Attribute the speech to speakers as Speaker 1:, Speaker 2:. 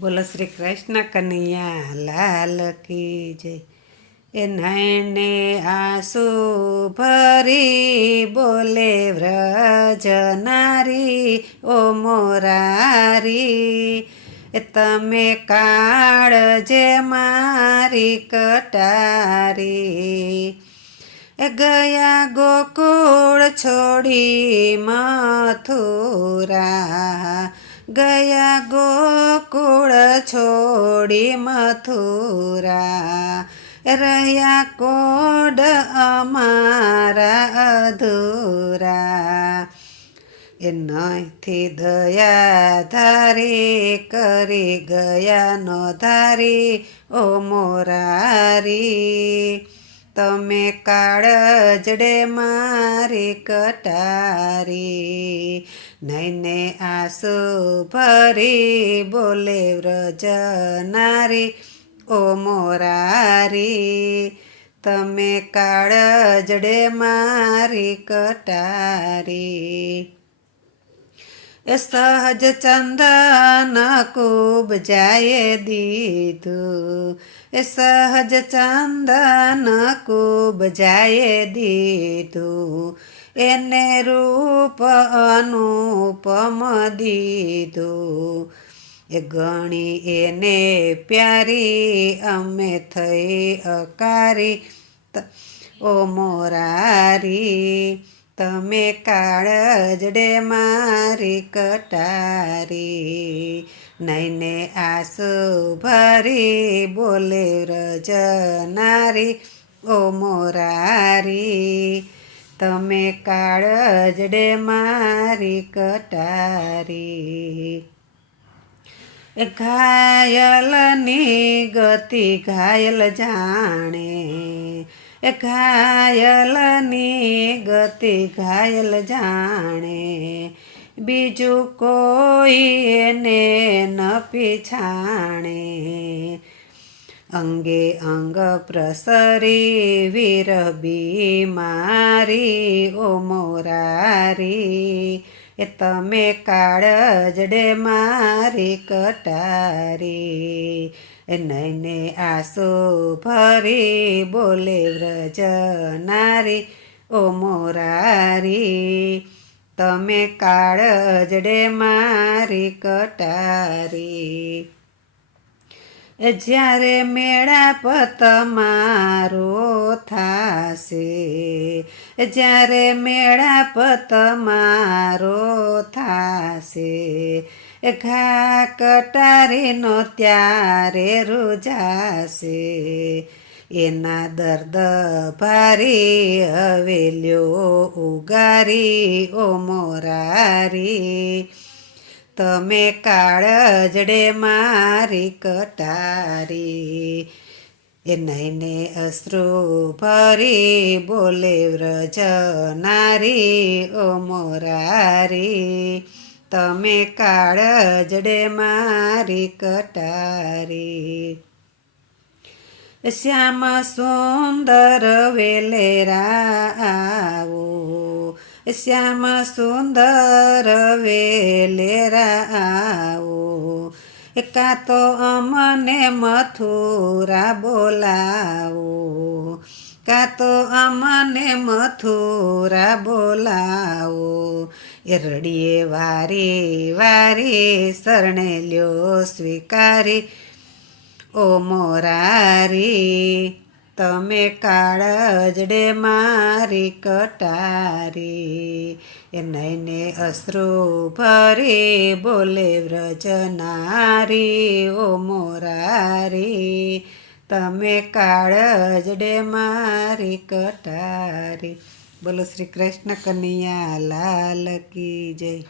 Speaker 1: બોલો શ્રી કૃષ્ણ કનૈયા, લાલ કી જય. એ નયને આંસુ ભરી બોલે વ્રજનારી ઓ મોરારી. એ તમે કાળ જે મારી કટારી. એ ગયા ગોકુળ છોડી મથુરા. ગયા ગોકુળ છોડી મથુરા. રહ્યા કોડ અમારા અધૂરા. એ નહીંથી દયા ધારી કરી ગયા નો ધારી, ઓ મોરારી. તમે કાળજડે મારી કટારી. નૈને આંસુ ભરી બોલે વ્રજનારી ઓ મોરારી તમે કાળજડે મારી કટારી. એ સહજ ચંદન કુબ જાય દીધું. એ સહજ ચંદન કુબ જાય દીધું. એને રૂપ અનુપમ દીધું એ ગણી એને પ્યારી, અમે થઈ અકારી. ઓ મોરારી તમે કાળજડે મારી કટારી નૈને આંસુ ભરી બોલે રજનારી ઓ મોરારી, તમે કાળજડે મારી કટારી. ઘાયલની ગતિ ઘાયલ જાણે એ ઘાયલની ગતિ ઘાયલ જાણે. બીજું કોઈ એને ન પીછાણે. અંગે અંગ પ્રસરી વિરબી મારી ઓ મોરારી. એ તમે કાળજડે મારી કટારી. એ નઈને આંસુ ભરી બોલે વ્રજનારી ઓ મોરારી. તમે કાળજડે મારી કટારી. જ્યારે મેળા પત મારો થાશે, જ્યારે મેળા પત મારો થાશે, ઘા કટારીનો ત્યારે રૂજાશે. એના દર્દ ભારી હવેલ્યો ઉગારી ઓ મોરારી. તમે કાળજડે મારી કટારી. એ નૈને અશ્રુ ભરી બોલે વ્રજનારી ઓ મોરારી. તમે કાળજડે મારી કટારી. શ્યામ સુંદર વેલેરા આવો. શ્યામ સુંદર વેલેરા આવો એકા તો અમને મથુરા બોલાવો. કા તો અમને મથુરા બોલાવો. એરડીએ વારે વારી શરણે લ્યો સ્વીકારી. ઓ મોરારી તમે કાળજડે મારી કટારી, એ નઈને અશ્રુ ભરી બોલે વ્રજનારી ઓ મોરારી, તમે કાળજડે મારી કટારી. બોલો શ્રી કૃષ્ણ કનૈયા, લાલ કી જય.